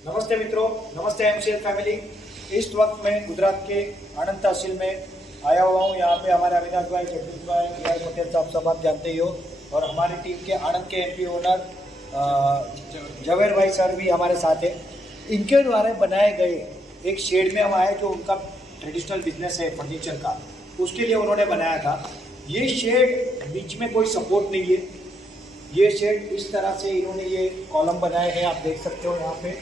नमस्ते मित्रों, नमस्ते एमसीएल फैमिली। इस वक्त मैं गुजरात के आनंद तहसील में आया हुआ हूँ। यहाँ पे हमारे अविनाश भाई, जगदीश भाई, बी.आर. पटेल साहब सब आप जानते ही हो, और हमारी टीम के आनंद के एमपी ओनर जवेर भाई सर भी हमारे साथ है। इनके द्वारा बनाए गए एक शेड में हम आए, जो उनका ट्रेडिशनल बिजनेस है फर्नीचर का, उसके लिए उन्होंने बनाया था। ये शेड बीच में कोई सपोर्ट नहीं है। ये शेड इस तरह से इन्होंने ये कॉलम बनाए हैं, आप देख सकते हो। यहाँ पे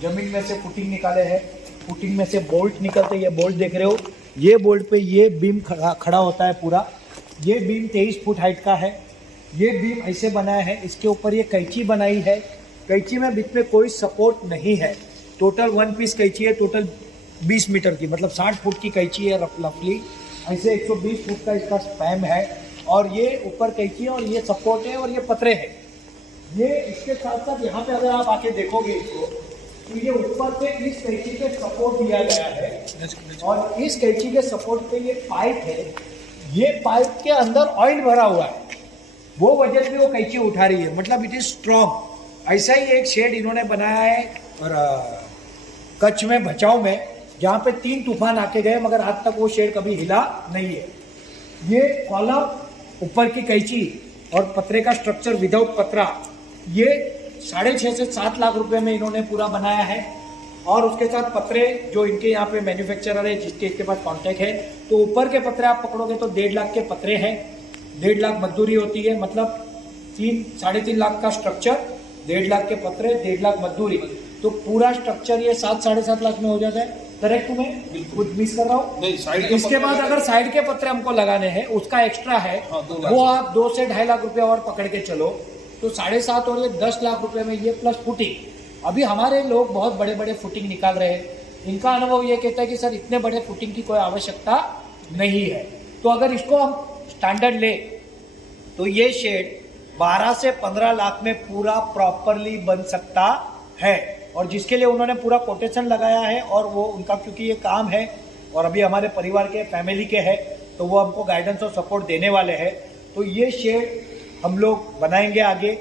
जमीन में से फुटिंग निकाले हैं, फुटिंग में से बोल्ट निकलते, ये बोल्ट देख रहे हो। ये बोल्ट पे ये बीम खड़ा होता है पूरा। ये बीम 23 फुट हाइट का है। ये बीम ऐसे बनाया है। इसके ऊपर ये कैंची बनाई है। कैंची में बीच में कोई सपोर्ट नहीं है। टोटल 1 पीस कैंची है, टोटल 20 मीटर की, मतलब 60 फुट की कैंची है रफली। ऐसे 120 फुट का इसका स्पैम है, और ये ऊपर कैंची है, और ये सपोर्ट है, और ये पतरे हैं। ये इसके साथ साथ यहाँ पे अगर आप आके देखोगे इसको, तो ये ऊपर पे इस कैंची पे सपोर्ट दिया गया है, और इस कैंची के सपोर्ट पे ये पाइप है। ये पाइप के अंदर ऑयल भरा हुआ है, वो वजन भी वो कैंची उठा रही है, मतलब इट इज स्ट्रॉन्ग। ऐसा ही एक शेड इन्होंने बनाया है और कच्छ में, भचाऊ में, जहाँ पे 3 तूफान आके गए, मगर आज तक वो शेड कभी हिला नहीं है। ये कॉलम, ऊपर की कैंची और पतरे का स्ट्रक्चर विदाउट पतरा, ये 6.5 से 7 लाख रुपए में इन्होंने पूरा बनाया है। और उसके साथ पतरे, जो इनके यहाँ पे मैन्युफैक्चरर है जिसके इसके पास कांटेक्ट है, तो ऊपर के पतरे आप पकड़ोगे तो 1.5 लाख के पतरे हैं। 1.5 लाख मजदूरी होती है, मतलब 3-3.5 लाख का स्ट्रक्चर, 1.5 लाख के पतरे, 1.5 लाख मजदूरी, तो पूरा स्ट्रक्चर ये 7-7.5 लाख में हो जाता है। करेक्ट हूँ मैं? कुछ मिस कर रहा हूँ? इसके बाद अगर साइड के पतरे हमको लगाने हैं, उसका एक्स्ट्रा है, वो आप 2 से 2.5 लाख रुपया और पकड़ के चलो, तो 7.5 और ये 10 लाख रुपए में ये प्लस फुटिंग। अभी हमारे लोग बहुत बड़े बड़े फुटिंग निकाल रहे हैं। इनका अनुभव ये कहता है कि सर इतने बड़े फुटिंग की कोई आवश्यकता नहीं है। तो अगर इसको हम स्टैंडर्ड ले, तो ये शेड 12 से 15 लाख में पूरा प्रॉपरली बन सकता है। और जिसके लिए उन्होंने पूरा कोटेशन लगाया है, और वो उनका क्योंकि ये काम है और अभी हमारे परिवार के, फैमिली के है, तो वो हमको गाइडेंस और सपोर्ट देने वाले हैं। तो ये शेड हम लोग बनाएंगे आगे,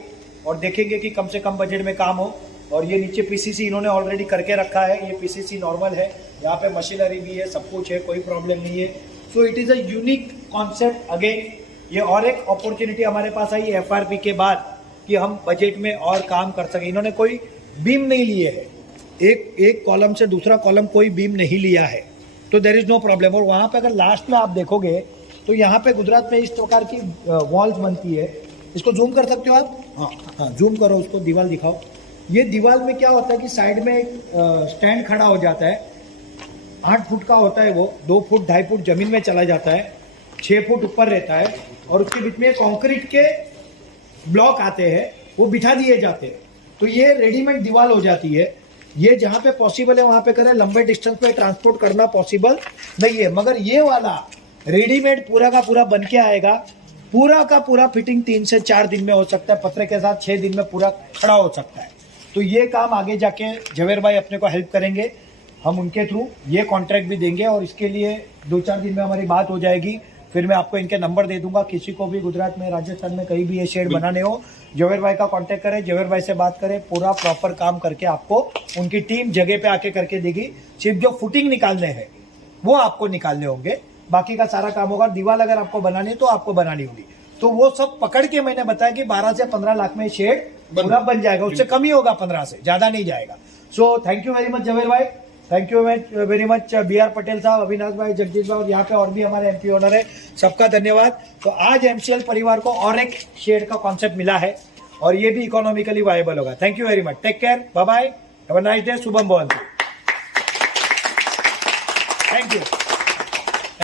और देखेंगे कि कम से कम बजट में काम हो। और ये नीचे पीसीसी इन्होंने ऑलरेडी करके रखा है। ये पीसीसी नॉर्मल है, यहाँ पे मशीनरी भी है, सब कुछ है, कोई प्रॉब्लम नहीं है। So it is a unique concept again. ये और एक अपॉर्चुनिटी हमारे पास आई एफआरपी के बाद कि हम बजट में और काम कर सकें। इन्होंने कोई बीम नहीं लिए है, एक कॉलम से दूसरा कॉलम कोई बीम नहीं लिया है, तो देर इज़ नो प्रॉब्लम। और वहाँ पे अगर लास्ट में आप देखोगे तो यहाँ पे गुजरात में इस प्रकार की वॉल्स बनती है। इसको जूम कर सकते हो आप? हाँ, जूम करो, उसको दीवार दिखाओ। ये दीवार में क्या होता है कि साइड में एक स्टैंड खड़ा हो जाता है। 8 फुट का होता है वो, 2 फुट 2.5 फुट जमीन में चला जाता है, 6 फुट ऊपर रहता है, और उसके बीच में कंक्रीट के ब्लॉक आते हैं, वो बिठा दिए जाते हैं। तो ये रेडीमेड दीवार हो जाती है। ये जहाँ पे पॉसिबल है वहाँ पे करें, लंबे डिस्टेंस पे ट्रांसपोर्ट करना पॉसिबल नहीं है। मगर ये वाला रेडीमेड पूरा का पूरा बन के आएगा। पूरा का पूरा फिटिंग 3 से 4 दिन में हो सकता है, पतरे के साथ 6 दिन में पूरा खड़ा हो सकता है। तो ये काम आगे जाके जवेर भाई अपने को हेल्प करेंगे, हम उनके थ्रू ये कॉन्ट्रैक्ट भी देंगे, और इसके लिए 2-4 दिन में हमारी बात हो जाएगी। फिर मैं आपको इनके नंबर दे दूंगा। किसी को भी गुजरात में, राजस्थान में कहीं भी ये शेड बनाने हो, जवेर भाई का कांटेक्ट करें, जवेर भाई से बात करें, पूरा प्रॉपर काम करके आपको उनकी टीम जगह पे आके करके देगी। सिर्फ जो फुटिंग निकालने हैं वो आपको निकालने होंगे, बाकी का सारा काम होगा। दीवार अगर आपको बनानी है तो आपको बनानी होगी। तो वो सब पकड़ के मैंने बताया कि 12 से 15 लाख में शेड पूरा बन जाएगा। उससे कम ही होगा, 15 से ज्यादा नहीं जाएगा। So thank you very much Javer भाई, thank you very much B R. Patel साहब, अविनाश भाई, जगदीश भाई, और यहाँ पे और भी हमारे एमपी ओनर है, सबका धन्यवाद। तो आज एमसीएल परिवार को और एक शेड का कॉन्सेप्ट मिला है, और ये भी इकोनॉमिकली वायबल होगा। Thank you very much, take care, bye bye, have a nice day, शुभम भवन्तु। Thank you.